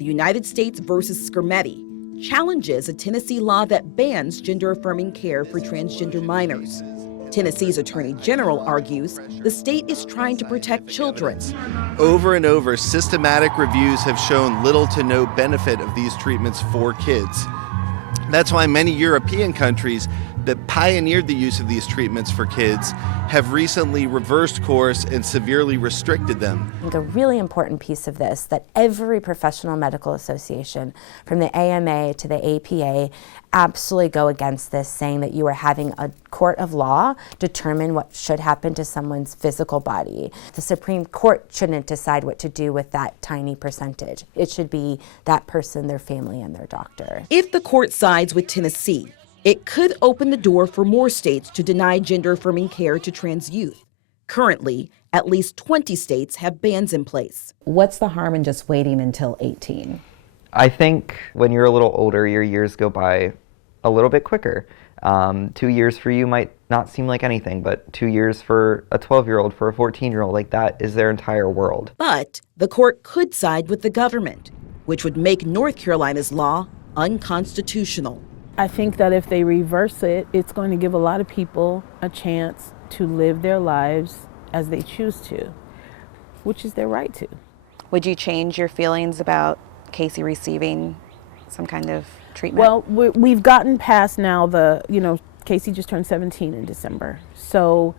the United States versus Skermeti, challenges a Tennessee law that bans gender-affirming care for transgender minors. Tennessee's Attorney General argues the state is trying to protect children. Over and over, systematic reviews have shown little to no benefit of these treatments for kids. That's why many European countries that pioneered the use of these treatments for kids have recently reversed course and severely restricted them. I think a really important piece of this, that every professional medical association, from the AMA to the APA, absolutely go against this, saying that you are having a court of law determine what should happen to someone's physical body. The Supreme Court shouldn't decide what to do with that tiny percentage. It should be that person, their family, and their doctor. If the court sides with Tennessee, it could open the door for more states to deny gender-affirming care to trans youth. Currently, at least 20 states have bans in place. What's the harm in just waiting until 18? I think when you're a little older, your years go by a little bit quicker. 2 years for you might not seem like anything, but 2 years for a 12-year-old, for a 14-year-old, like that is their entire world. But the court could side with the government, which would make North Carolina's law unconstitutional. I think that if they reverse it, it's going to give a lot of people a chance to live their lives as they choose to, which is their right to. Would you change your feelings about Casey receiving some kind of treatment? Well, we've gotten past now Casey just turned 17 in December. So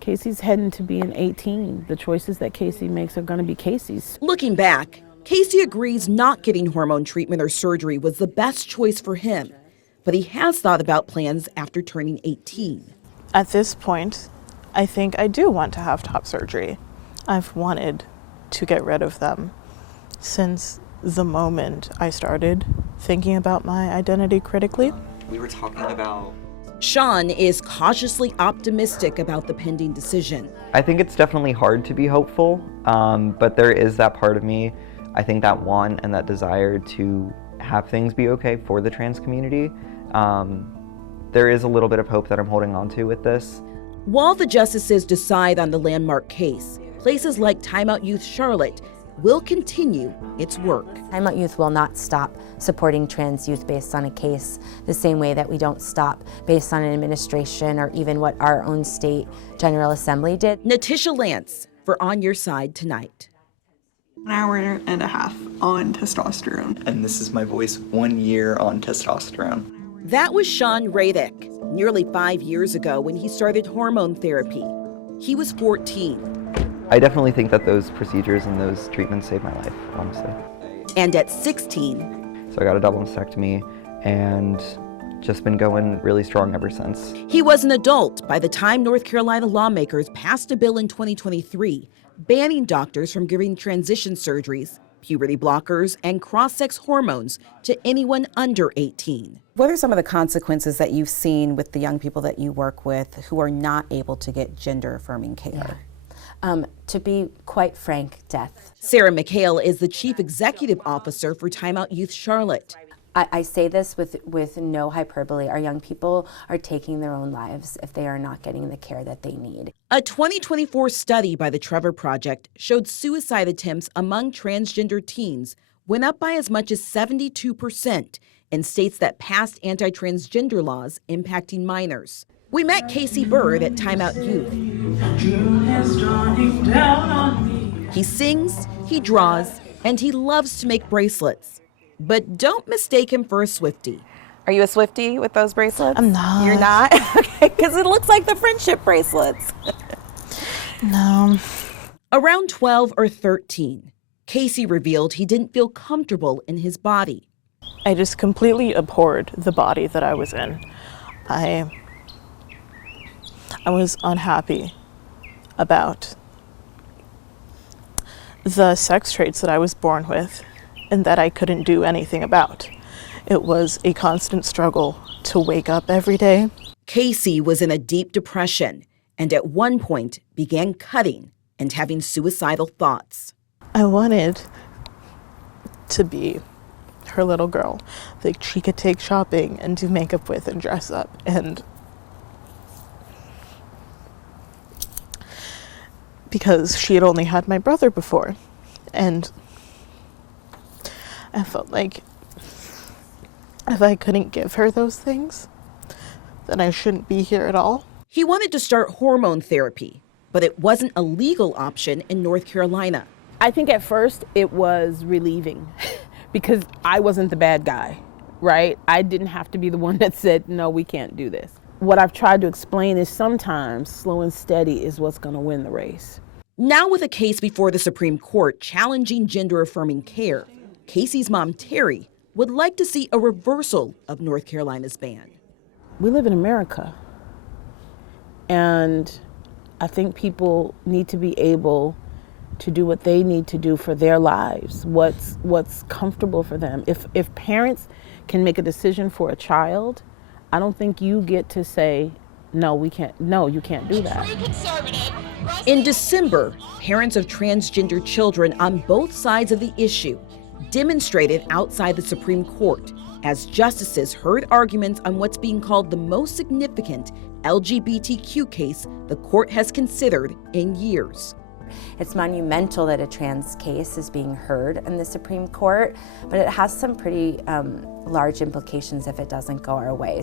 Casey's heading to being 18. The choices that Casey makes are going to be Casey's. Looking back, Casey agrees not getting hormone treatment or surgery was the best choice for him, but he has thought about plans after turning 18. At this point, I think I do want to have top surgery. I've wanted to get rid of them since the moment I started thinking about my identity critically. We were talking about... Sean is cautiously optimistic about the pending decision. I think it's definitely hard to be hopeful, but there is that part of me, I think, that want and that desire to have things be okay for the trans community. There is a little bit of hope that I'm holding on to with this. While the justices decide on the landmark case, places like Time Out Youth Charlotte will continue its work. Time Out Youth will not stop supporting trans youth based on a case, the same way that we don't stop based on an administration or even what our own state General Assembly did. Natisha Lance for On Your Side Tonight. An hour and a half on testosterone. And this is my voice 1 year on testosterone. That was Sean Radick, nearly 5 years ago when he started hormone therapy. He was 14. I definitely think that those procedures and those treatments saved my life, honestly. And at 16, so I got a double mastectomy and just been going really strong ever since. He was an adult by the time North Carolina lawmakers passed a bill in 2023 banning doctors from giving transition surgeries, puberty blockers, and cross-sex hormones to anyone under 18. What are some of the consequences that you've seen with the young people that you work with who are not able to get gender-affirming care? To be quite frank, death. Sarah McHale is the Chief Executive Officer for Time Out Youth Charlotte. I say this with no hyperbole. Our young people are taking their own lives if they are not getting the care that they need. A 2024 study by the Trevor Project showed suicide attempts among transgender teens went up by as much as 72% in states that passed anti-transgender laws impacting minors. We met Casey Bird at Time Out Youth. He sings, he draws, and he loves to make bracelets. But don't mistake him for a Swiftie. Are you a Swiftie with those bracelets? I'm not. You're not? Okay, because it looks like the friendship bracelets. No. Around 12 or 13, Casey revealed he didn't feel comfortable in his body. I just completely abhorred the body that I was in. I was unhappy about the sex traits that I was born with and that I couldn't do anything about. It was a constant struggle to wake up every day. Casey was in a deep depression and at one point began cutting and having suicidal thoughts. I wanted to be her little girl that she could take shopping and do makeup with and dress up. And because she had only had my brother before. And I felt like if I couldn't give her those things, then I shouldn't be here at all. He wanted to start hormone therapy, but it wasn't a legal option in North Carolina. I think at first it was relieving because I wasn't the bad guy, right? I didn't have to be the one that said, no, we can't do this. What I've tried to explain is sometimes slow and steady is what's going to win the race. Now with a case before the Supreme Court challenging gender-affirming care, Casey's mom, Terry, would like to see a reversal of North Carolina's ban. We live in America, and I think people need to be able to do what they need to do for their lives, what's comfortable for them. If parents can make a decision for a child, I don't think you get to say, no, we can't, no, you can't do that. In December, parents of transgender children on both sides of the issue demonstrated outside the Supreme Court as justices heard arguments on what's being called the most significant LGBTQ case the court has considered in years. It's monumental that a trans case is being heard in the Supreme Court, but it has some pretty large implications if it doesn't go our way.